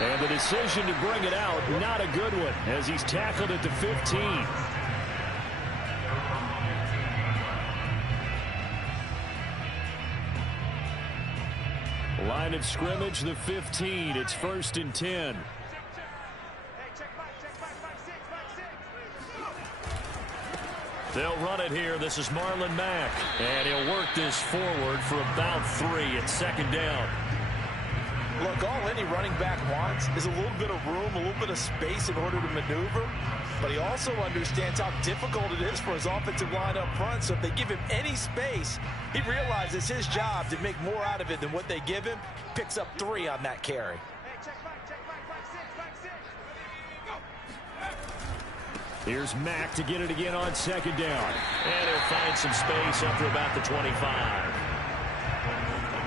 And the decision to bring it out, not a good one, as he's tackled at the 15. Line of scrimmage, the 15. It's 1st and 10. They'll run it here. This is Marlon Mack. And he'll work this forward for about 3. It's 2nd down. Look, all any running back wants is a little bit of room, a little bit of space in order to maneuver. But he also understands how difficult it is for his offensive line up front. So if they give him any space, he realizes his job to make more out of it than what they give him. Picks up 3 on that carry. Here's Mack to get it again on 2nd down. And he'll find some space up to about the 25.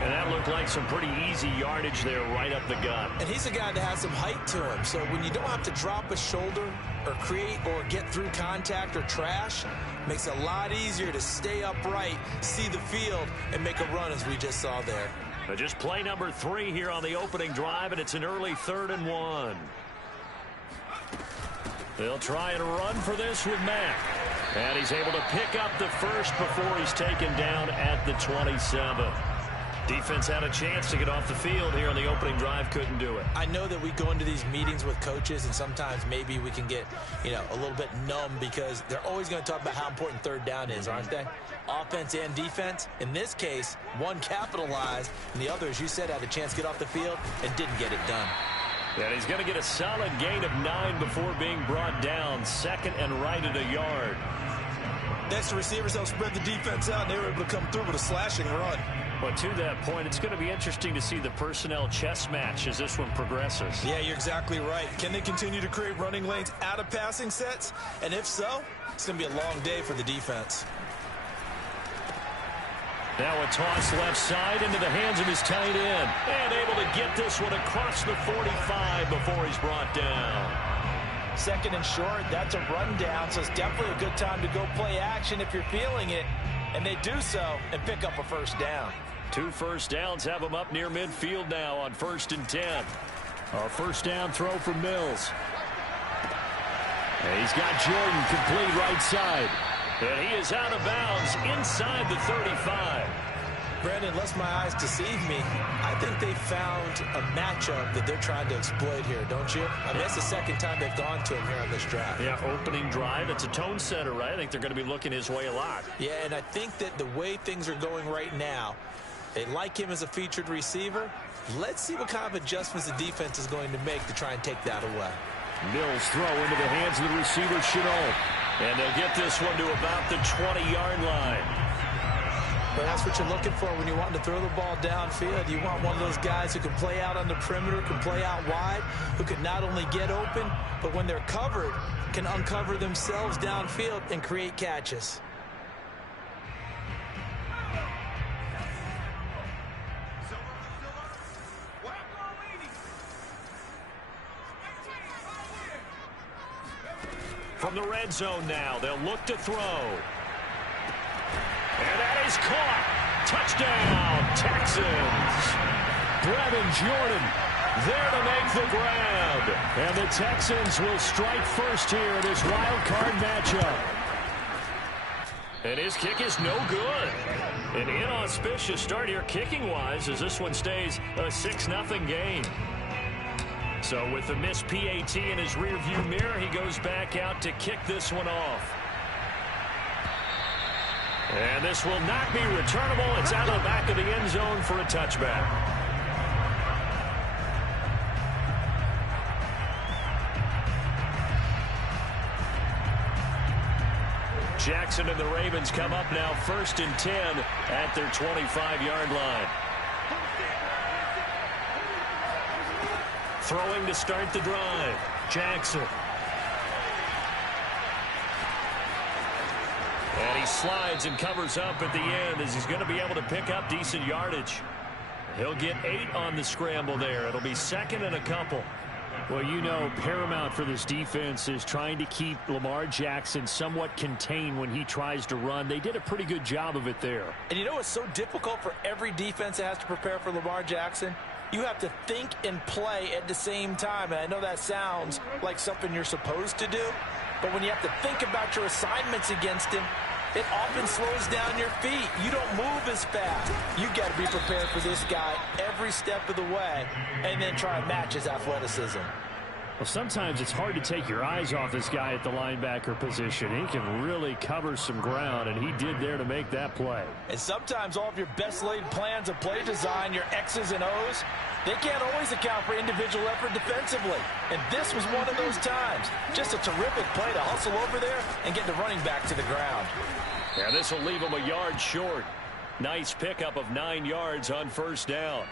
And that looked like some pretty easy yardage there right up the gut. And he's a guy that has some height to him. So when you don't have to drop a shoulder or create or get through contact or trash, makes it a lot easier to stay upright, see the field, and make a run as we just saw there. But just play number 3 here on the opening drive, and it's an early 3rd and 1. They'll try and run for this with Mack. And he's able to pick up the first before he's taken down at the 27. Defense had a chance to get off the field here on the opening drive, couldn't do it. I know that we go into these meetings with coaches, and sometimes maybe we can get, a little bit numb because they're always going to talk about how important 3rd down is, aren't they? Offense and defense. In this case, one capitalized, and the other, as you said, had a chance to get off the field and didn't get it done. And he's going to get a solid gain of 9 before being brought down. 2nd and right at a yard. Next, the receivers help spread the defense out, and they were able to come through with a slashing run. But to that point, it's going to be interesting to see the personnel chess match as this one progresses. Yeah, you're exactly right. Can they continue to create running lanes out of passing sets? And if so, it's going to be a long day for the defense. Now a toss left side into the hands of his tight end. And able to get this one across the 45 before he's brought down. 2nd and short, that's a run down, so it's definitely a good time to go play action if you're feeling it. And they do so and pick up a 1st down. 2 first downs have him up near midfield now on 1st and 10. A 1st down throw for Mills. And he's got Jordan complete right side. And he is out of bounds inside the 35. Brandon, unless my eyes deceive me, I think they found a matchup that they're trying to exploit here, don't you? I mean, that's the 2nd time they've gone to him here on this drive. Yeah, opening drive. It's a tone setter, right? I think they're going to be looking his way a lot. Yeah, and I think that the way things are going right now, they like him as a featured receiver. Let's see what kind of adjustments the defense is going to make to try and take that away. Mills throw into the hands of the receiver, Chenault. And they'll get this one to about the 20-yard line. But that's what you're looking for when you want to throw the ball downfield. You want one of those guys who can play out on the perimeter, can play out wide, who can not only get open, but when they're covered, can uncover themselves downfield and create catches. From the red zone now, they'll look to throw. And that is caught. Touchdown, Texans. Brevin Jordan there to make the grab. And the Texans will strike first here in this wild card matchup. And his kick is no good. An inauspicious start here kicking-wise as this one stays a 6-0 game. So with the missed PAT in his rearview mirror, he goes back out to kick this one off. And this will not be returnable. It's out of the back of the end zone for a touchback. Jackson and the Ravens come up now 1st and 10 at their 25-yard line. Throwing to start the drive, Jackson. And he slides and covers up at the end as he's going to be able to pick up decent yardage. He'll get 8 on the scramble there. It'll be 2nd and a couple. Well, you know, paramount for this defense is trying to keep Lamar Jackson somewhat contained when he tries to run. They did a pretty good job of it there. And you know what's so difficult for every defense that has to prepare for Lamar Jackson? you have to think and play at the same time. And I know that sounds like something you're supposed to do, but when you have to think about your assignments against him, it often slows down your feet. You don't move as fast. You got to be prepared for this guy every step of the way and then try and match his athleticism. Well, sometimes it's hard to take your eyes off this guy at the linebacker position. He can really cover some ground, and he did there to make that play. And sometimes all of your best laid plans of play design, your X's and O's, they can't always account for individual effort defensively. And this was one of those times. Just a terrific play to hustle over there and get the running back to the ground. Yeah, this will leave him a yard short. Nice pickup of 9 yards on first down.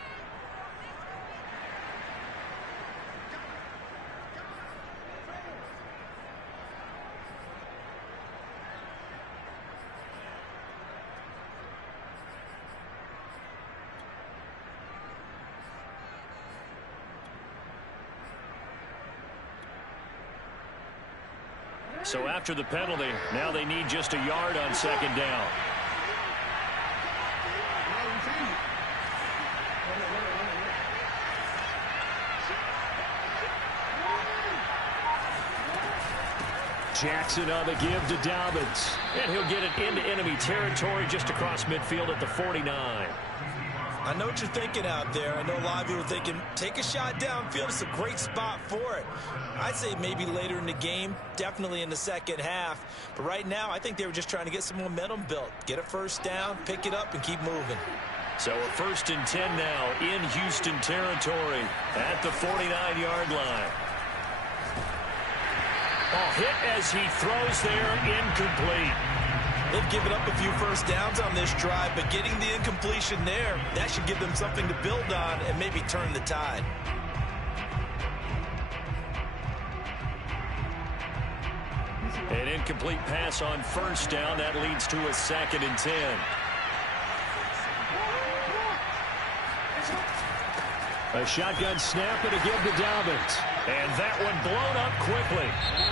So after the penalty, now they need just a yard on second down. Jackson on the give to Dobbins. And he'll get it into enemy territory just across midfield at the 49. I know what you're thinking out there. I know a lot of you are thinking, take a shot downfield. It's a great spot for it. I'd say maybe later in the game, definitely in the second half. But right now, I think they were just trying to get some momentum built. Get a first down, pick it up, and keep moving. So a 1st and 10 now in Houston territory at the 49-yard line. Oh, hit as he throws there, incomplete. They've given up a few first downs on this drive, but getting the incompletion there, that should give them something to build on and maybe turn the tide. An incomplete pass on first down. That leads to a 2nd and 10. A shotgun snap and a give to Dobbins. And that one blown up quickly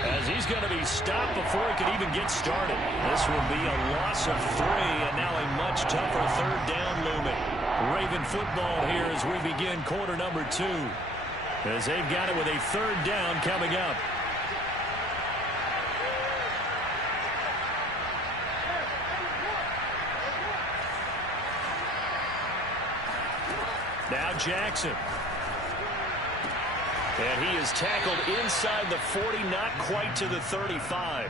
as he's going to be stopped before he can even get started. This will be a loss of 3 and now a much tougher 3rd down looming. Raven football here as we begin quarter number 2 as they've got it with a 3rd down coming up. Now Jackson. And he is tackled inside the 40, not quite to the 35.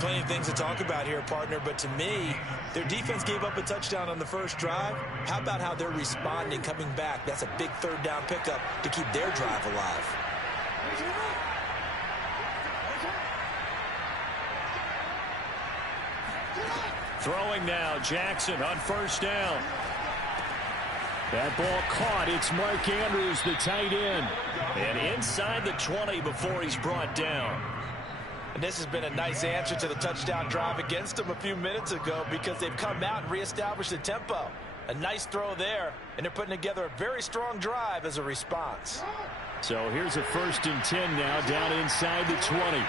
Plenty of things to talk about here, partner, but to me, their defense gave up a touchdown on the first drive. How about how they're responding, coming back? That's a big 3rd down pickup to keep their drive alive. Throwing now, Jackson on first down. That ball caught. It's Mark Andrews, the tight end. And inside the 20 before he's brought down. And this has been a nice answer to the touchdown drive against them a few minutes ago because they've come out and reestablished the tempo. A nice throw there, and they're putting together a very strong drive as a response. So here's a 1st and 10 now down inside the 20.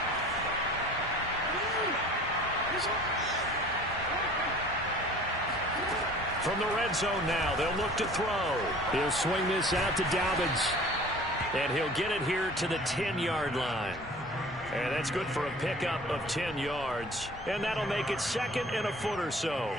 From the red zone now, they'll look to throw. He'll swing this out to Dobbins. And he'll get it here to the 10-yard line. And that's good for a pickup of 10 yards. And that'll make it 2nd and a foot or so.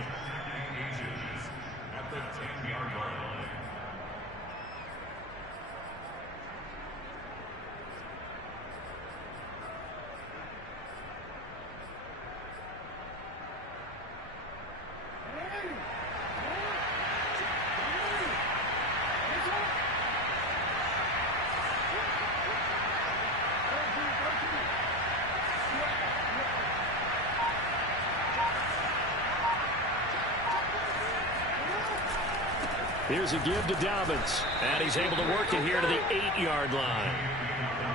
Here's a give to Dobbins. And he's able to work it here to the 8-yard line.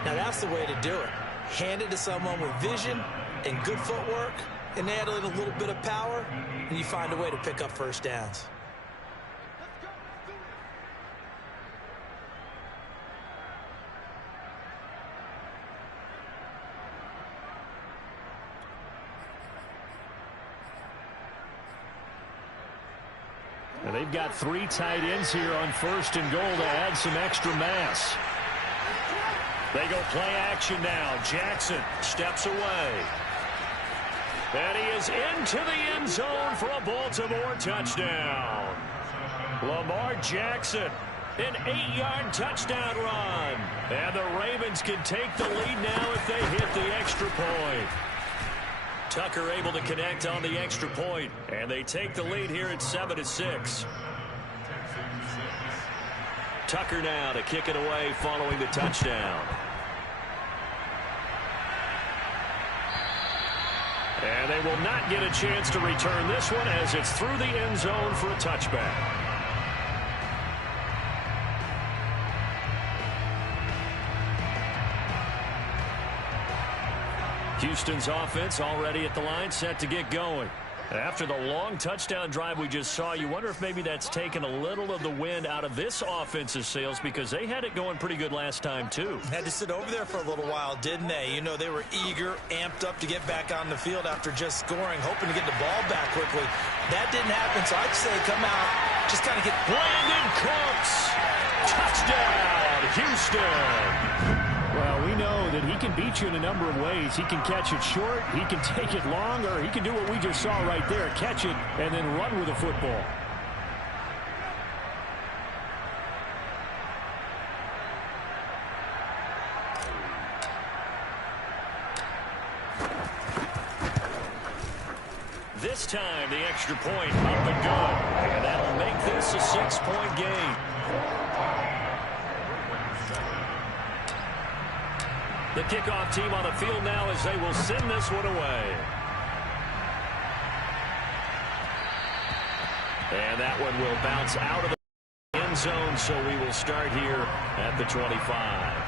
Now that's the way to do it. Hand it to someone with vision and good footwork, and add a little bit of power, and you find a way to pick up first downs. And they've got 3 tight ends here on 1st and goal to add some extra mass. They go play action now. Jackson steps away. And he is into the end zone for a Baltimore touchdown. Lamar Jackson, an 8-yard touchdown run. And the Ravens can take the lead now if they hit the extra point. Tucker able to connect on the extra point, and they take the lead here at 7-6. Tucker now to kick it away following the touchdown. And they will not get a chance to return this one as it's through the end zone for a touchback. Houston's offense already at the line, set to get going. After the long touchdown drive we just saw, you wonder if maybe that's taken a little of the wind out of this offense's sails, because they had it going pretty good last time, too. Had to sit over there for a little while, didn't they? You know, they were eager, amped up to get back on the field after just scoring, hoping to get the ball back quickly. That didn't happen, so I'd say come out, just kind of get... Brandon Cooks! Touchdown, Houston! Well, we know that he can beat you in a number of ways. He can catch it short, he can take it long, or he can do what we just saw right there, catch it and then run with the football. This time, the extra point up and good. And that'll make this a 6-point game. The kickoff team on the field now as they will send this one away. And that one will bounce out of the end zone, so we will start here at the 25.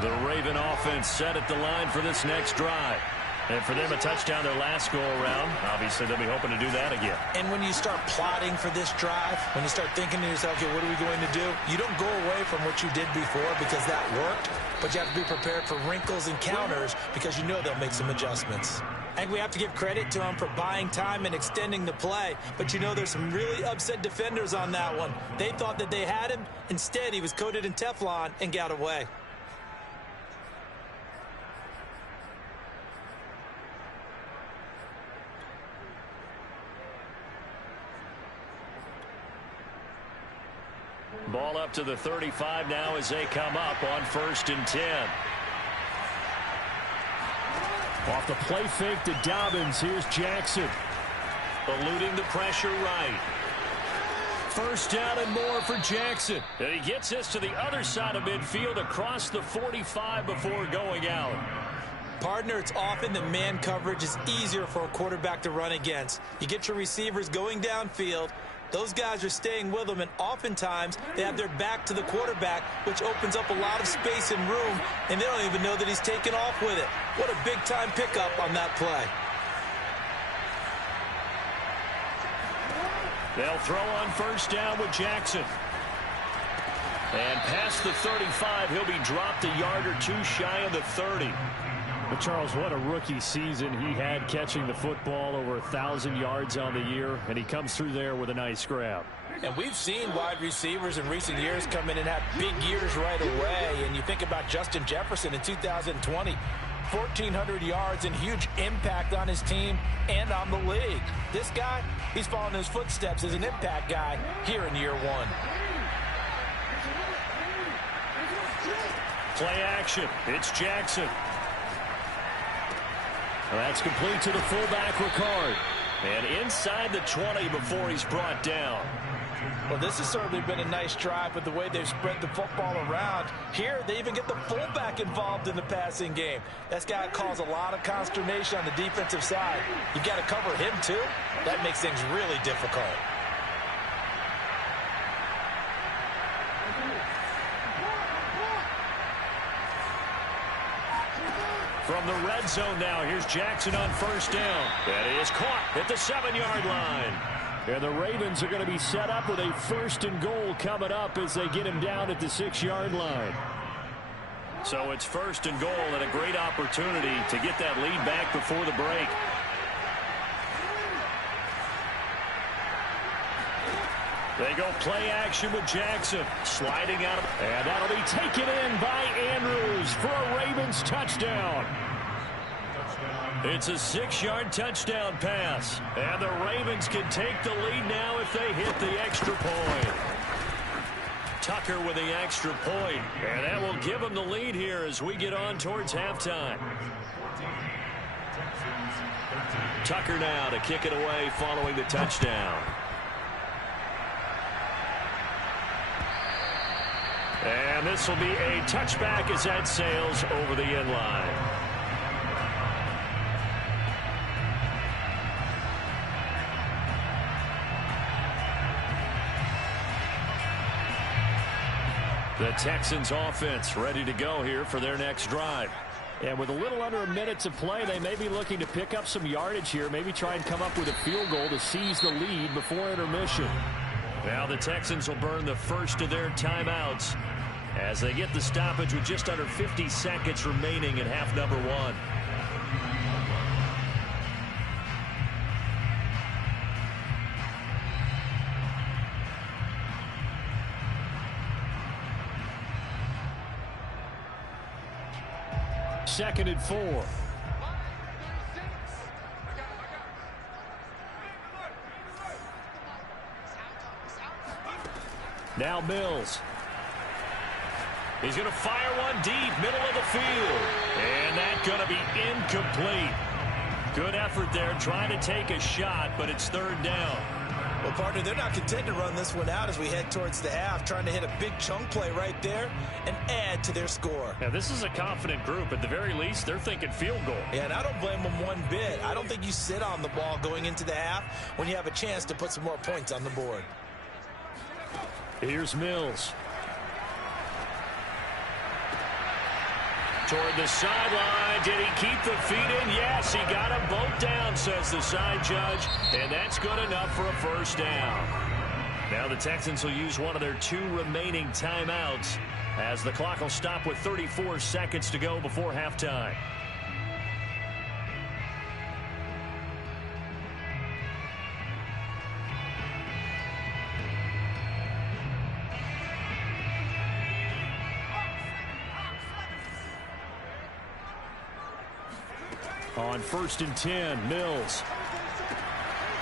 The Raven offense set at the line for this next drive. And for them, a touchdown their last go-around. Obviously, they'll be hoping to do that again. And when you start plotting for this drive, when you start thinking to yourself, okay, what are we going to do? You don't go away from what you did before because that worked, but you have to be prepared for wrinkles and counters because you know they'll make some adjustments. I think we have to give credit to him for buying time and extending the play, but you know there's some really upset defenders on that one. They thought that they had him. Instead, he was coated in Teflon and got away. Ball up to the 35 now as they come up on 1st and 10. Off the play fake to Dobbins. Here's Jackson. Eluding the pressure right. 1st down and more for Jackson. And he gets this to the other side of midfield across the 45 before going out. Partner, it's often that man coverage is easier for a quarterback to run against. You get your receivers going downfield. Those guys are staying with them, and oftentimes they have their back to the quarterback, which opens up a lot of space and room, and they don't even know that he's taken off with it. What a big-time pickup on that play. They'll throw on 1st down with Jackson. And past the 35, he'll be dropped a yard or two shy of the 30. But Charles, what a rookie season he had, catching the football over 1,000 yards on the year, and he comes through there with a nice grab. And we've seen wide receivers in recent years come in and have big years right away. And you think about Justin Jefferson in 2020, 1,400 yards and huge impact on his team and on the league. This guy, he's following his footsteps as an impact guy here in year one. Play action. It's Jackson. That's complete to the fullback, Ricard. And inside the 20 before he's brought down. Well, this has certainly been a nice drive with the way they've spread the football around. Here, they even get the fullback involved in the passing game. That's got to cause a lot of consternation on the defensive side. You've got to cover him, too. That makes things really difficult. From the red zone now, here's Jackson on first down. That is caught at the 7-yard line. And the Ravens are going to be set up with a 1st and goal coming up as they get him down at the 6-yard line. So it's 1st and goal and a great opportunity to get that lead back before the break. They go play action with Jackson. Sliding out. And that'll be taken in by Andrews for a Ravens touchdown. It's a 6-yard touchdown pass. And the Ravens can take the lead now if they hit the extra point. Tucker with the extra point. And that will give them the lead here as we get on towards halftime. Tucker now to kick it away following the touchdown. And this will be a touchback as that sails over the end line. The Texans offense ready to go here for their next drive. And with a little under a minute to play, they may be looking to pick up some yardage here, maybe try and come up with a field goal to seize the lead before intermission. Now the Texans will burn the first of their timeouts as they get the stoppage with just under 50 seconds remaining in half number 1. Second and 4. Now Mills. He's going to fire one deep, middle of the field. And that's going to be incomplete. Good effort there trying to take a shot, but it's 3rd down. Well, partner, they're not content to run this one out as we head towards the half, trying to hit a big chunk play right there and add to their score. Now, this is a confident group. At the very least, they're thinking field goal. Yeah, and I don't blame them one bit. I don't think you sit on the ball going into the half when you have a chance to put some more points on the board. Here's Mills. Toward the sideline. Did he keep the feet in? Yes, he got them both down, says the side judge. And that's good enough for a 1st down. Now the Texans will use one of their 2 remaining timeouts as the clock will stop with 34 seconds to go before halftime. On 1st and 10, Mills.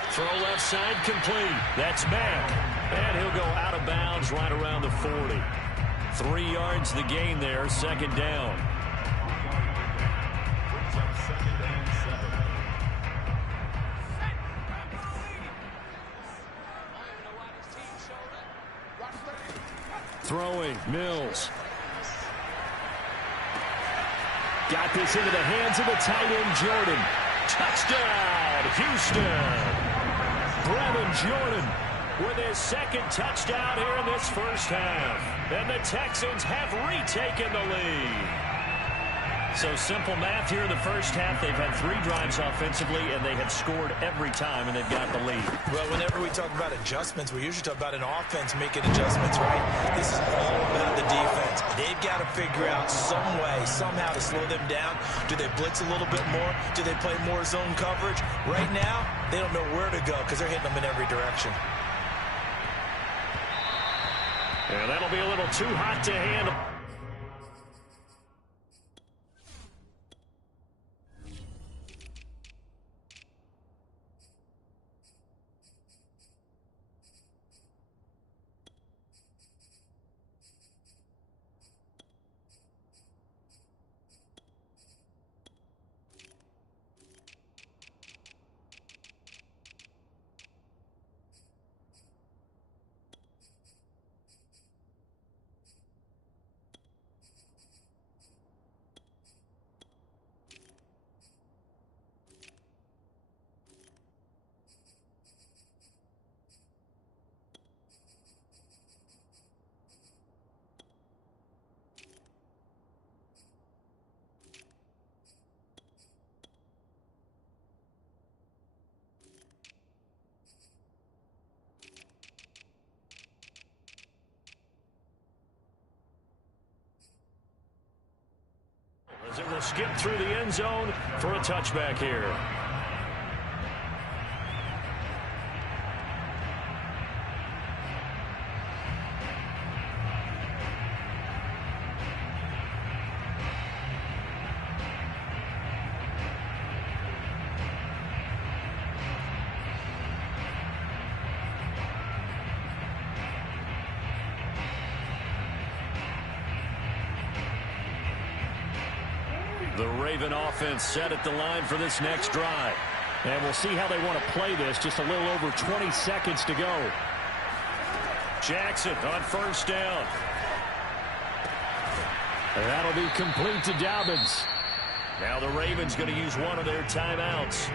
Throw left side complete. That's Mack. And he'll go out of bounds right around the 40. 3 yards the gain there, 2nd down. Throwing, Mills. Got this into the hands of the tight end, Jordan. Touchdown, Houston. Brevin Jordan with his 2nd touchdown here in this 1st half. And the Texans have retaken the lead. So simple math here in the 1st half. They've had 3 drives offensively, and they have scored every time, and they've got the lead. Well, whenever we talk about adjustments, we usually talk about an offense making adjustments, right? This is all about the defense. They've got to figure out some way, somehow to slow them down. Do they blitz a little bit more? Do they play more zone coverage? Right now, they don't know where to go because they're hitting them in every direction. And that'll be a little too hot to handle. As it will skip through the end zone for a touchback here. The Raven offense set at the line for this next drive. And we'll see how they want to play this. Just a little over 20 seconds to go. Jackson on first down. And that'll be complete to Dobbins. Now the Ravens going to use one of their timeouts,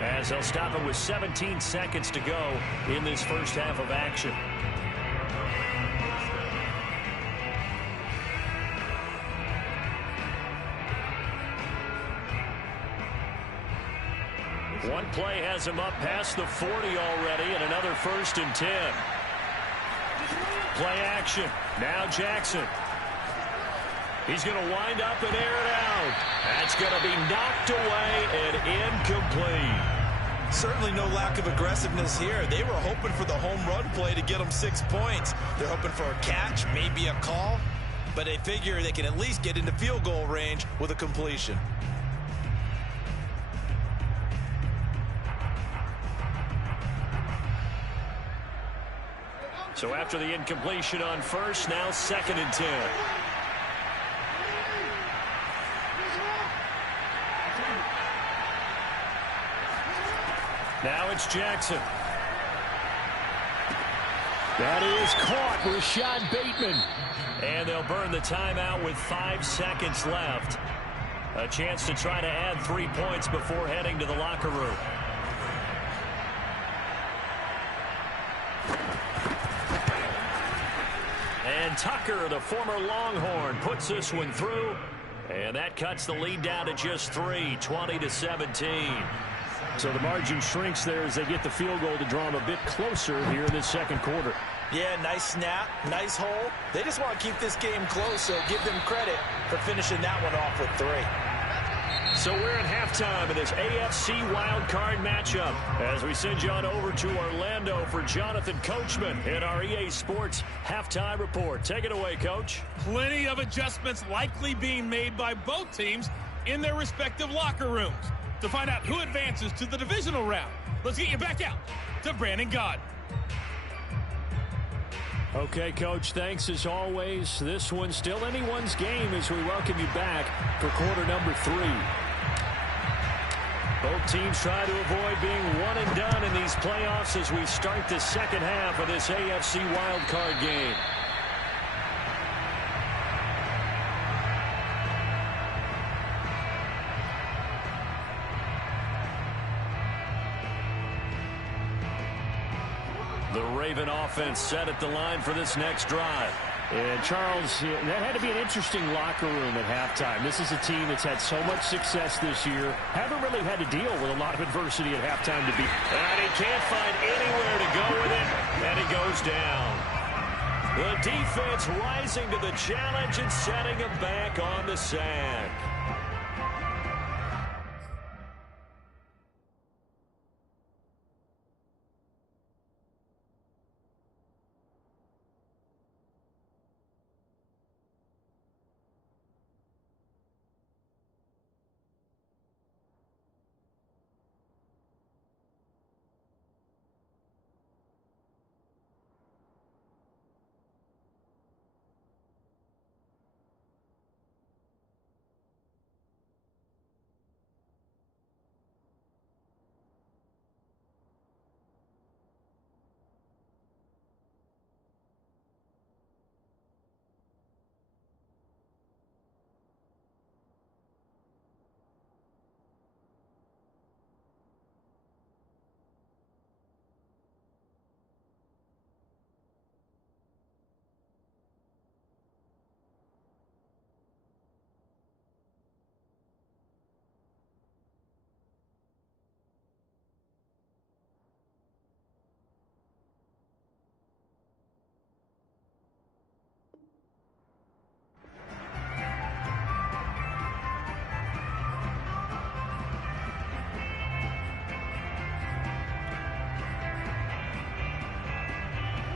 as they'll stop it with 17 seconds to go in this first half of action. One play has him up past the 40 already, and another 1st and 10. Play action. Now Jackson. He's going to wind up and air it out. That's going to be knocked away and incomplete. Certainly no lack of aggressiveness here. They were hoping for the home run play to get them 6 points. They're hoping for a catch, maybe a call, but they figure they can at least get into field goal range with a completion. So after the incompletion on first, now 2nd and 10. Now it's Jackson. That is caught. Rashad Bateman. And they'll burn the timeout with 5 seconds left. A chance to try to add 3 points before heading to the locker room. And Tucker, the former Longhorn, puts this one through. And that cuts the lead down to just 3, 20-17. So the margin shrinks there as they get the field goal to draw them a bit closer here in this second quarter. Yeah, nice snap, nice hole. They just want to keep this game close, so give them credit for finishing that one off with 3. So we're at halftime in this AFC wildcard matchup as we send you on over to Orlando for Jonathan Coachman in our EA Sports halftime report. Take it away, Coach. Plenty of adjustments likely being made by both teams in their respective locker rooms to find out who advances to the divisional round. Let's get you back out to Brandon Gaudin. Okay, Coach, thanks as always. This one's still anyone's game as we welcome you back for quarter number 3. Both teams try to avoid being one and done in these playoffs as we start the second half of this AFC wildcard game. The Raven offense set at the line for this next drive. And Charles, that had to be an interesting locker room at halftime. This is a team that's had so much success this year. Haven't really had to deal with a lot of adversity at halftime to be. And he can't find anywhere to go with it. And he goes down. The defense rising to the challenge and setting him back on the sack.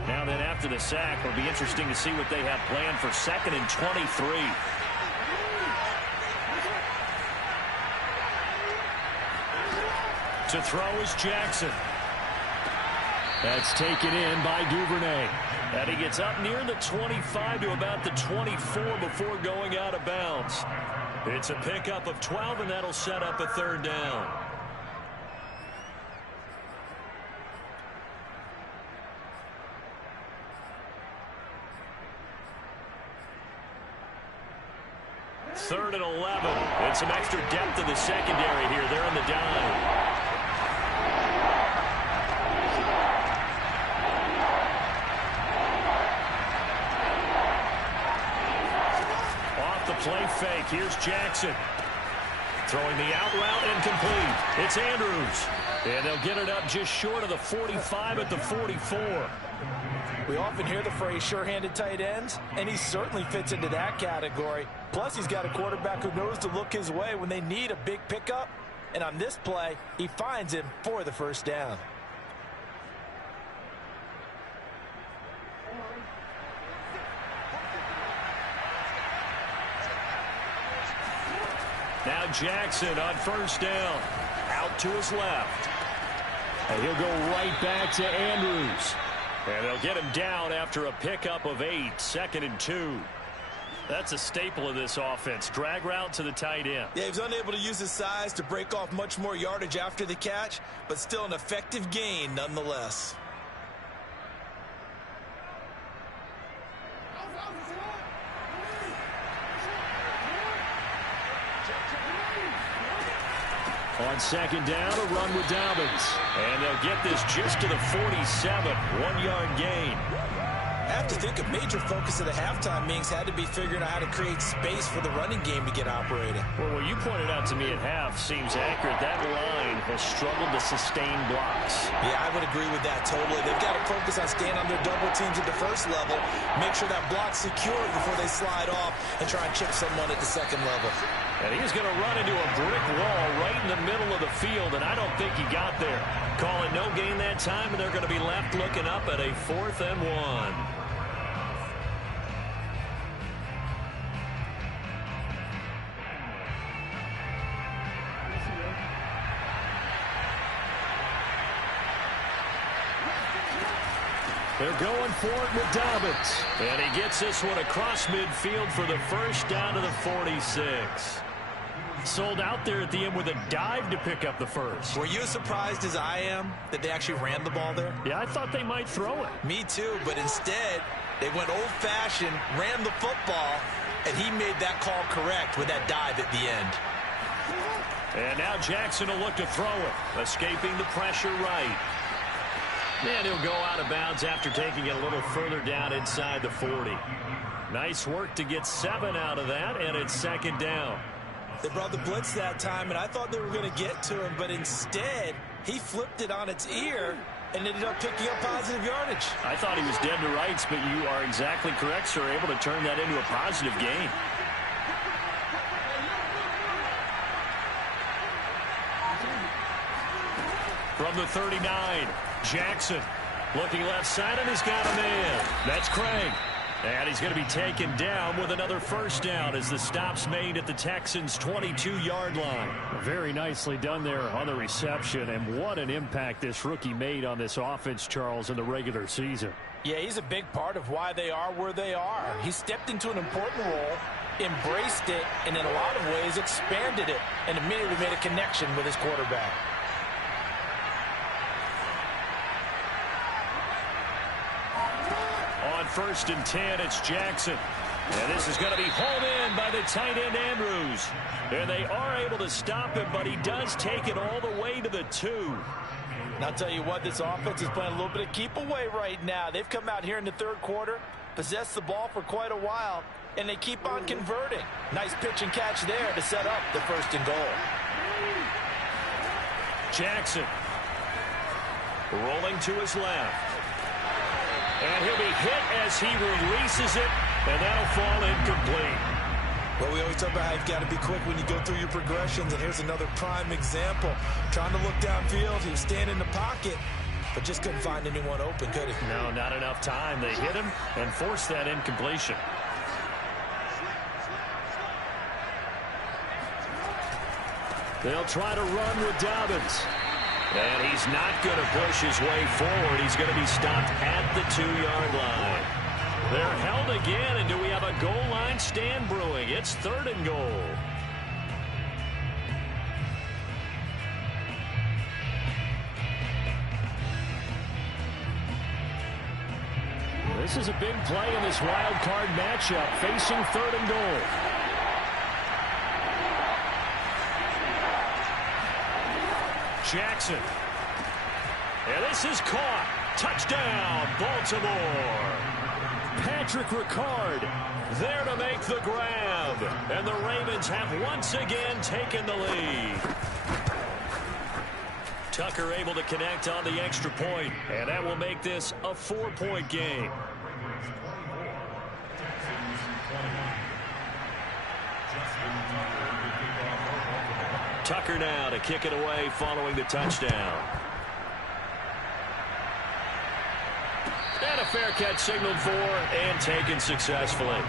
Now then, after the sack, it'll be interesting to see what they have planned for 2nd and 23. To throw is Jackson. That's taken in by Duvernay. And he gets up near the 25 to about the 24 before going out of bounds. It's a pickup of 12, and that'll set up a 3rd down. Third and 11. And some extra depth in the secondary here. They're in the dime. Play fake. Here's Jackson. Throwing the out route incomplete. It's Andrews. And they'll get it up just short of the 45 at the 44. We often hear the phrase sure-handed tight ends, and he certainly fits into that category. Plus, he's got a quarterback who knows to look his way when they need a big pickup. And on this play, he finds him for the 1st down. Now Jackson on 1st down. Out to his left. And he'll go right back to Andrews. And they'll get him down after a pickup of 8. 2nd and 2. That's a staple of this offense. Drag route to the tight end. Yeah, he was unable to use his size to break off much more yardage after the catch, but still an effective gain nonetheless. On 2nd down, a run with Dobbins. And they'll get this just to the 47. 1-yard gain. I have to think a major focus of the halftime meetings had to be figuring out how to create space for the running game to get operating. Well, what you pointed out to me at half seems accurate. That line has struggled to sustain blocks. Yeah, I would agree with that totally. They've got to focus on staying on their double teams at the 1st level, make sure that block's secure before they slide off and try and chip someone at the 2nd level. And he's going to run into a brick wall right in the middle of the field, and I don't think he got there. Call it no gain that time, and they're going to be left looking up at a 4th and 1. They're going for it with Dobbins. And he gets this one across midfield for the 1st down to the 46. Sold out there at the end with a dive to pick up the 1st. Were you as surprised as I am that they actually ran the ball there? Yeah, I thought they might throw it. Me too, but instead, they went old-fashioned, ran the football, and he made that call correct with that dive at the end. And now Jackson will look to throw it, escaping the pressure right. And he'll go out of bounds after taking it a little further down inside the 40. Nice work to get 7 out of that, and it's 2nd down. They brought the blitz that time, and I thought they were going to get to him, but instead, he flipped it on its ear and ended up picking up positive yardage. I thought he was dead to rights, but you are exactly correct, sir, able to turn that into a positive gain. From the 39, Jackson looking left side, and he's got a man. That's Craig. And he's going to be taken down with another 1st down as the stop's made at the Texans' 22-yard line. Very nicely done there on the reception, and what an impact this rookie made on this offense, Charles, in the regular season. Yeah, he's a big part of why they are where they are. He stepped into an important role, embraced it, and in a lot of ways expanded it, and immediately made a connection with his quarterback. On 1st and 10, it's Jackson. And this is going to be hauled in by the tight end, Andrews. And they are able to stop him, but he does take it all the way to the 2. And I'll tell you what, this offense is playing a little bit of keep away right now. They've come out here in the 3rd quarter, possessed the ball for quite a while, and they keep on converting. Nice pitch and catch there to set up the 1st and goal. Jackson rolling to his left. And he'll be hit as he releases it, and that'll fall incomplete. Well, we always talk about how you've got to be quick when you go through your progressions, and here's another prime example. Trying to look downfield, he was standing in the pocket, but just couldn't find anyone open, could he? No, not enough time. They hit him and forced that incompletion. They'll try to run with Dobbins. And he's not going to push his way forward. He's going to be stopped at the 2-yard line. They're held again, and do we have a goal line stand brewing? It's 3rd and goal. This is a big play in this wild card matchup, facing 3rd and goal. Jackson. And this is caught. Touchdown, Baltimore. Patrick Ricard there to make the grab. And the Ravens have once again taken the lead. Tucker able to connect on the extra point, and that will make this a 4-point game. Tucker now to kick it away following the touchdown. And a fair catch signaled for and taken successfully.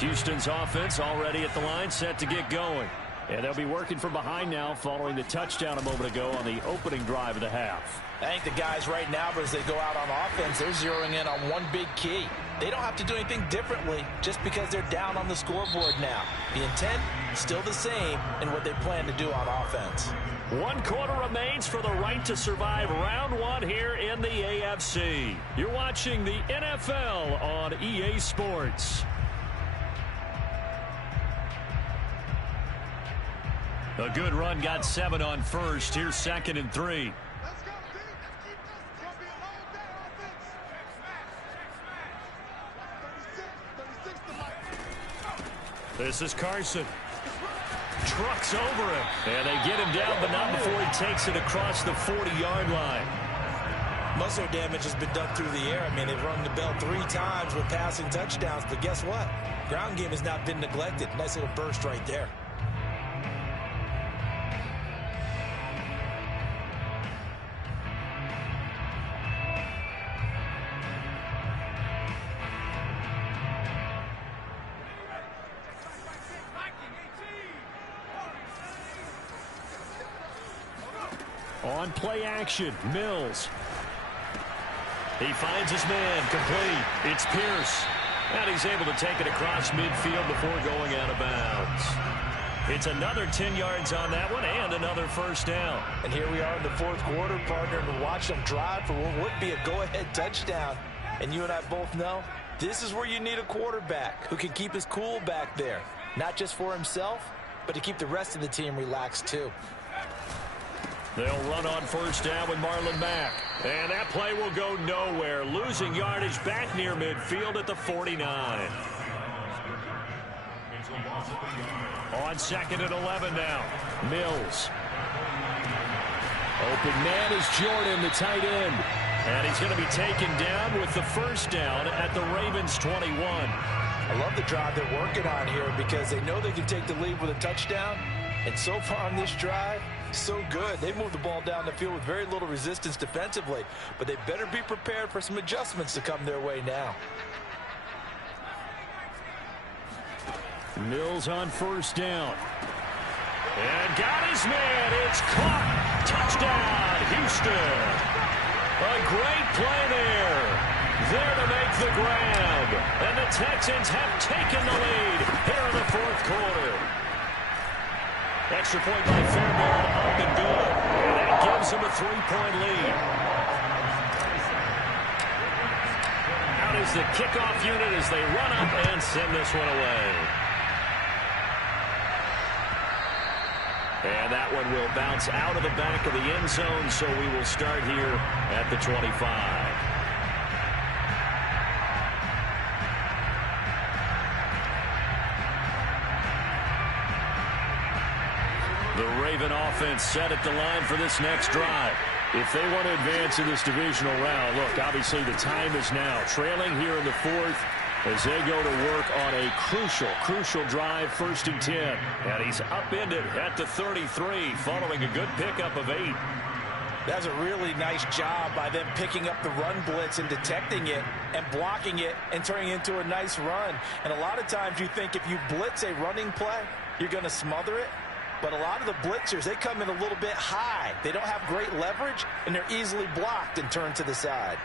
Houston's offense already at the line, set to get going. And they'll be working from behind now following the touchdown a moment ago on the opening drive of the half. I think the guys right now, as they go out on offense, they're zeroing in on one big key. They don't have to do anything differently just because they're down on the scoreboard now. The intent is still the same in what they plan to do on offense. 1 quarter remains for the right to survive round 1 here in the AFC. You're watching the NFL on EA Sports. A good run, got 7 on first. Here's 2nd and 3. This is Carson. Trucks over him. And they get him down, but not before he takes it across the 40-yard line. Muscle damage has been done through the air. I mean, they've rung the bell 3 times with passing touchdowns, but guess what? Ground game has not been neglected. Nice little burst right there. On play action, Mills. He finds his man, complete. It's Pierce. And he's able to take it across midfield before going out of bounds. It's another 10 yards on that one and another first down. And here we are in the 4th quarter, partner, and watch them drive for what would be a go-ahead touchdown. And you and I both know this is where you need a quarterback who can keep his cool back there. Not just for himself, but to keep the rest of the team relaxed too. They'll run on first down with Marlon Mack. And that play will go nowhere. Losing yardage back near midfield at the 49. On 2nd and 11 now. Mills. Open man is Jordan, the tight end. And he's going to be taken down with the first down at the Ravens 21. I love the drive they're working on here because they know they can take the lead with a touchdown. And so far on this drive, so good. They moved the ball down the field with very little resistance defensively, but they better be prepared for some adjustments to come their way now. Mills on first down. And got his man. It's caught. Touchdown, Houston. A great play there. There to make the grab. And the Texans have taken the lead here in the 4th quarter. Extra point by Fairbairn, up and good. And that gives him a 3-point lead. Out is the kickoff unit as they run up and send this one away. And that one will bounce out of the back of the end zone, so we will start here at the 25. The Raven offense set at the line for this next drive. If they want to advance in this divisional round, look, obviously the time is now. Trailing here in the fourth as they go to work on a crucial drive, 1st and 10. And he's upended at the 33 following a good pickup of 8. That's a really nice job by them picking up the run blitz and detecting it and blocking it and turning it into a nice run. And a lot of times you think if you blitz a running play, you're going to smother it. But a lot of the blitzers, they come in a little bit high. They don't have great leverage, and they're easily blocked and turned to the side.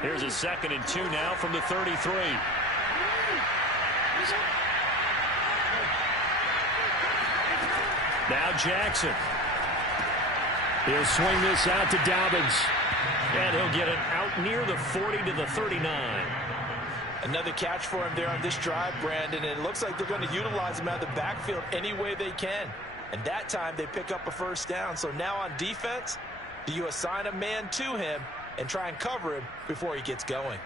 Here's a 2nd and 2 now from the 33. Now Jackson. He'll swing this out to Dobbins. And he'll get it out near the 40 to the 39. Another catch for him there on this drive, Brandon, and it looks like they're going to utilize him out of the backfield any way they can. And that time they pick up a 1st down. So now on defense, do you assign a man to him and try and cover him before he gets going?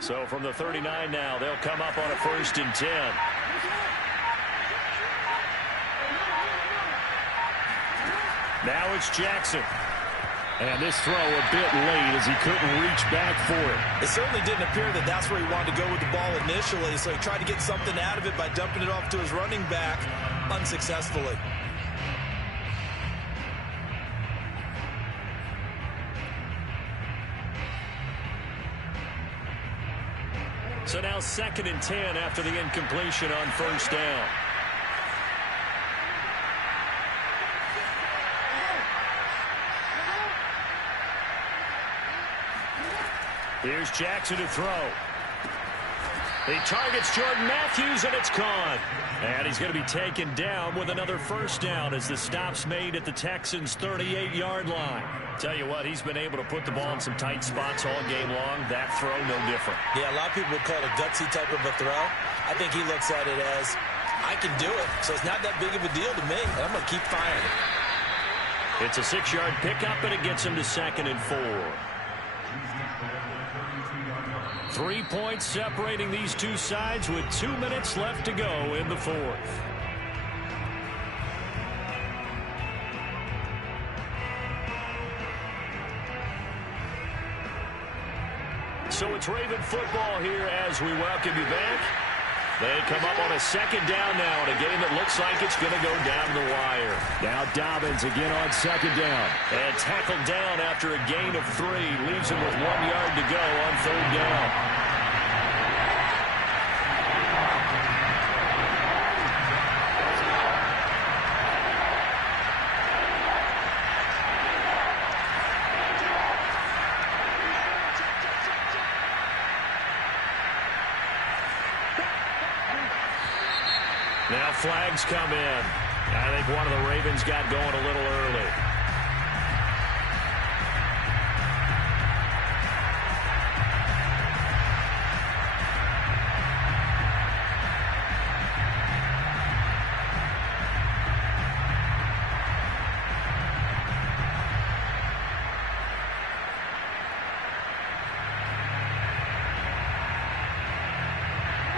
So from the 39 now, they'll come up on a 1st and 10. Now it's Jackson. And this throw a bit late as he couldn't reach back for it. It certainly didn't appear that that's where he wanted to go with the ball initially, so he tried to get something out of it by dumping it off to his running back unsuccessfully. So now 2nd and 10 after the incompletion on 1st down. Here's Jackson to throw. He targets Jordan Matthews, and it's caught. And he's going to be taken down with another 1st down as the stop's made at the Texans' 38-yard line. Tell you what, he's been able to put the ball in some tight spots all game long. That throw, no different. Yeah, a lot of people would call it a gutsy type of a throw. I think he looks at it as, I can do it, so it's not that big of a deal to me, and I'm going to keep firing it. It's a 6-yard pickup, and it gets him to 2nd and 4. 3 points separating these two sides with 2 minutes left to go in the 4th. So it's Raven football here as we welcome you back. They come up on a 2nd down now in a game that looks like it's going to go down the wire. Now Dobbins again on 2nd down. And tackled down after a gain of 3. Leaves him with 1 yard to go on 3rd down. Now flags come in. I think one of the Ravens got going a little early.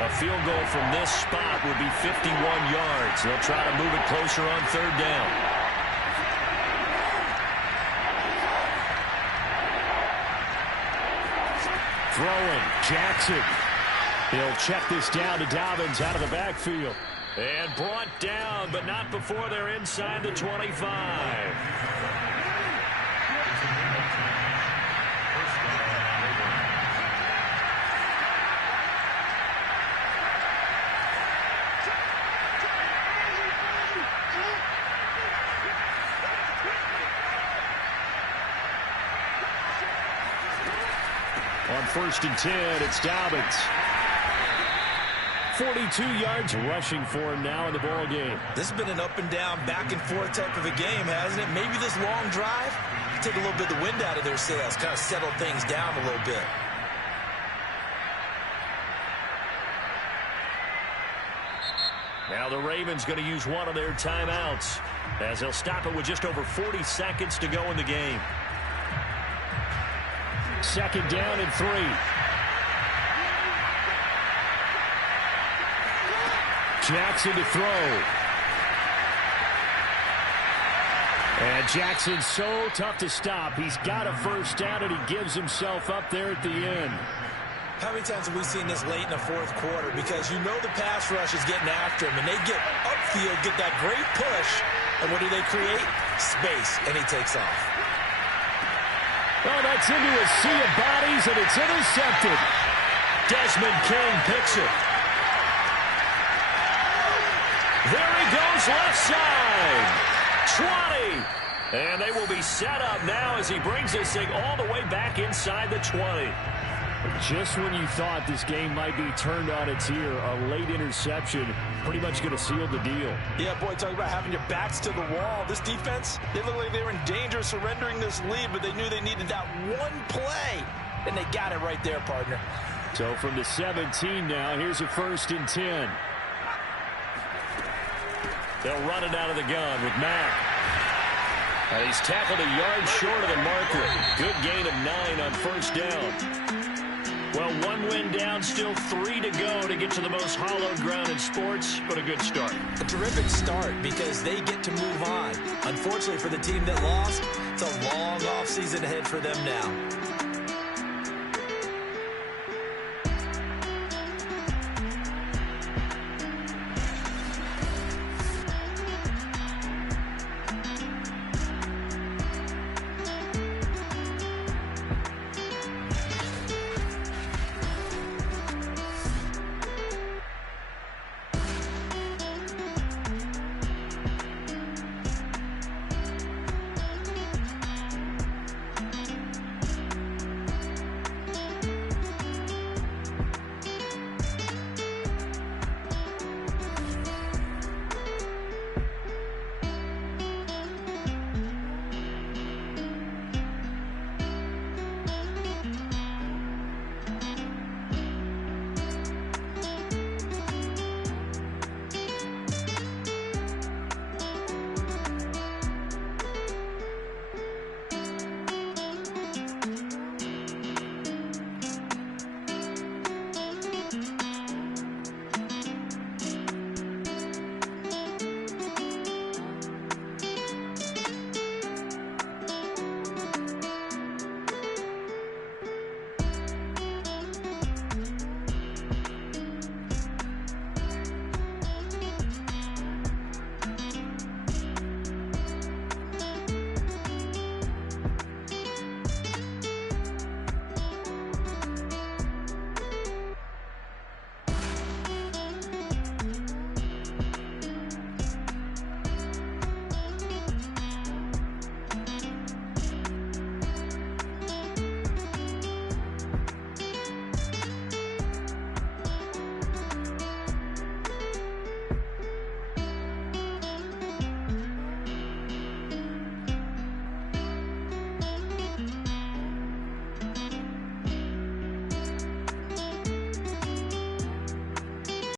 A field goal from this spot would be 51 yards. They'll try to move it closer on 3rd down. Throwing, Jackson. He'll check this down to Dobbins out of the backfield. And brought down, but not before they're inside the 25. On 1st and 10, it's Dobbins. 42 yards rushing for him now in the ball game. This has been an up and down, back and forth type of a game, hasn't it? Maybe this long drive take a little bit of the wind out of their sails, kind of settle things down a little bit. Now the Ravens going to use one of their timeouts as they'll stop it with just over 40 seconds to go in the game. 2nd down and 3. Jackson to throw. And Jackson's so tough to stop. He's got a first down, and he gives himself up there at the end. How many times have we seen this late in the fourth quarter? Because you know the pass rush is getting after him, and they get upfield, get that great push, and what do they create? Space, and he takes off. Well, that's into a sea of bodies, and it's intercepted. Desmond King picks it. There he goes, left side. 20. And they will be set up now as he brings this thing all the way back inside the 20. Just when you thought this game might be turned on its ear, a late interception pretty much going to seal the deal. Yeah, boy, talk about having your backs to the wall. This defense, they look like they were in danger of surrendering this lead, but they knew they needed that one play, and they got it right there, partner. So from the 17 now, here's a 1st and 10. They'll run it out of the gun with Mack. And he's tackled a yard short of the marker. Good gain of 9 on 1st down. Well, 1 win down, still 3 to go to get to the most hallowed ground in sports, but a good start. A terrific start because they get to move on. Unfortunately for the team that lost, it's a long offseason ahead for them now.